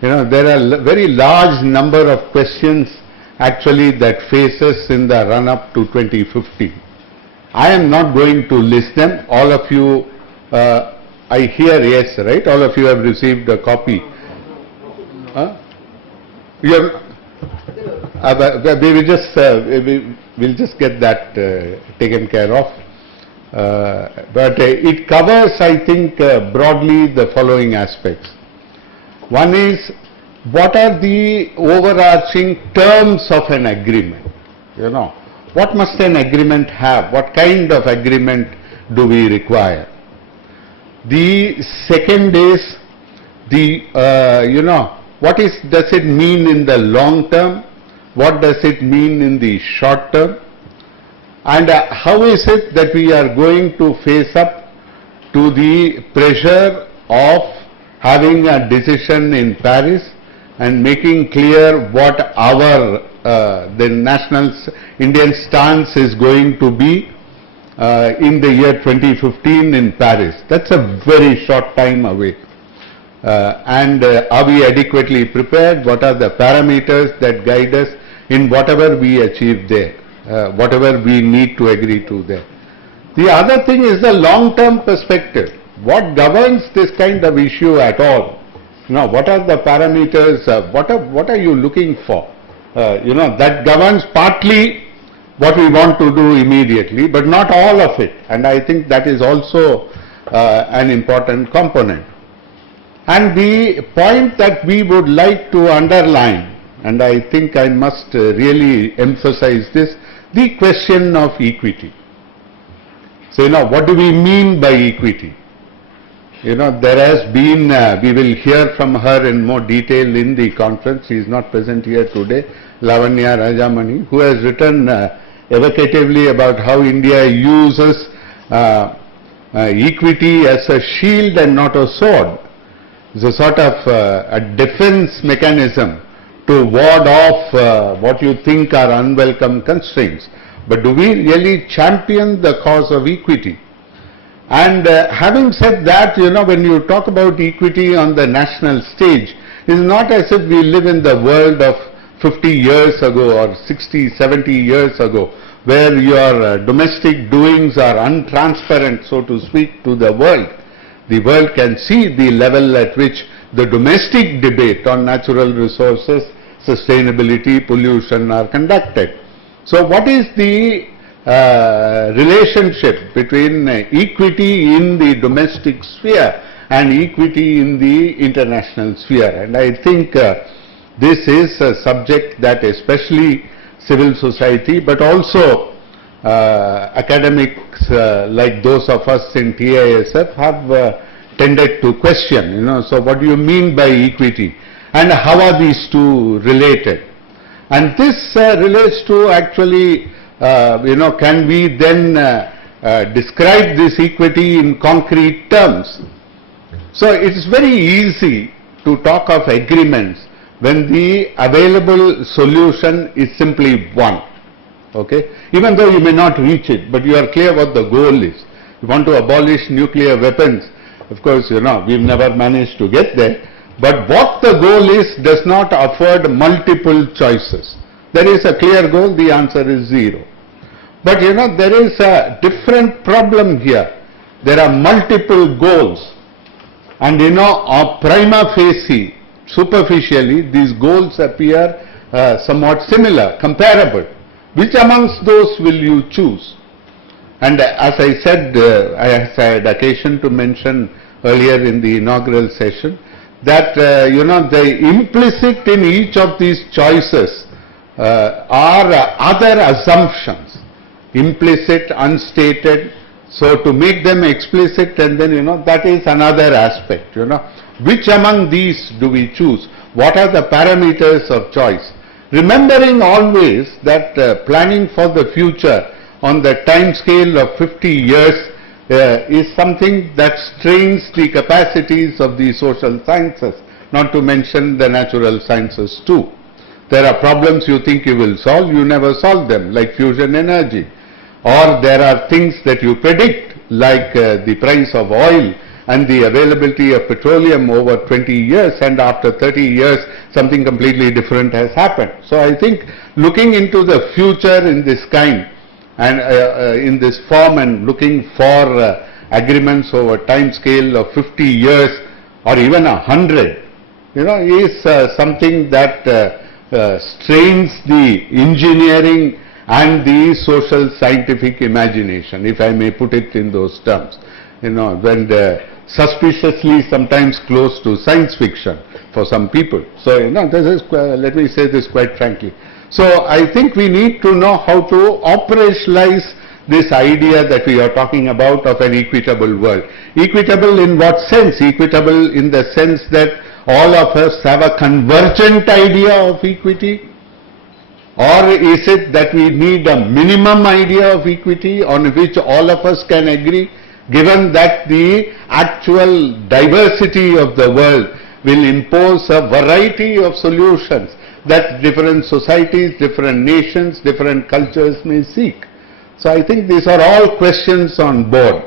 There are very large number of questions actually that face us in the run-up to 2050. I am not going to list them. All of you, I hear yes, right? All of you have received a copy. You have, we'll just get that taken care of. But it covers, I think, broadly the following aspects. One is, what are the overarching terms of an agreement? What must an agreement have? What kind of agreement do we require? The second is what does it mean in the long term? What does it mean in the short term? And how is it that we are going to face up to the pressure of having a decision in Paris and making clear what our the national Indian stance is going to be in the year 2015 in Paris. That's a very short time away. And are we adequately prepared? What are the parameters that guide us in whatever we achieve there, whatever we need to agree to there? The other thing is the long-term perspective. What governs this kind of issue at all? What are the parameters? What are you looking for? That governs partly what we want to do immediately, but not all of it. And I think that is also an important component. And the point that we would like to underline, and I think I must really emphasize this, the question of equity. So, what do we mean by equity? There has been, we will hear from her in more detail in the conference. She is not present here today, Lavanya Rajamani, who has written evocatively about how India uses equity as a shield and not a sword. It's a sort of a defense mechanism to ward off what you think are unwelcome constraints. But do we really champion the cause of equity? And having said that, when you talk about equity on the national stage, it's not as if we live in the world of 50 years ago or 60, 70 years ago, where your domestic doings are untransparent, so to speak, to the world. The world can see the level at which the domestic debate on natural resources, sustainability, pollution are conducted. So what is the relationship between equity in the domestic sphere and equity in the international sphere? And I think this is a subject that especially civil society, but also academics like those of us in TISF have tended to question. So what do you mean by equity? And how are these two related? And this relates to actually, can we then describe this equity in concrete terms? So it's very easy to talk of agreements when the available solution is simply one. Okay? Even though you may not reach it, but you are clear what the goal is. You want to abolish nuclear weapons. Of course, we've never managed to get there. But what the goal is does not afford multiple choices. There is a clear goal, the answer is zero. But there is a different problem here. There are multiple goals. And prima facie, superficially, these goals appear somewhat similar, comparable. Which amongst those will you choose? And as I said, I had occasion to mention earlier in the inaugural session, that the implicit in each of these choices are other assumptions, implicit, unstated. So to make them explicit, and then that is another aspect. Which among these do we choose? What are the parameters of choice? Remembering always that planning for the future on the time scale of 50 years is something that strains the capacities of the social sciences, not to mention the natural sciences too. There are problems you think you will solve, you never solve them, like fusion energy. Or there are things that you predict, like the price of oil and the availability of petroleum over 20 years, and after 30 years something completely different has happened. So I think looking into the future in this kind and in this form and looking for agreements over time scale of 50 years or even 100, is something that strains the engineering and the social scientific imagination, if I may put it in those terms. When suspiciously sometimes close to science fiction for some people. So, this is, let me say this quite frankly. So, I think we need to know how to operationalize this idea that we are talking about of an equitable world. Equitable in what sense? Equitable in the sense that all of us have a convergent idea of equity? Or is it that we need a minimum idea of equity on which all of us can agree, given that the actual diversity of the world will impose a variety of solutions that different societies, different nations, different cultures may seek. So I think these are all questions on board.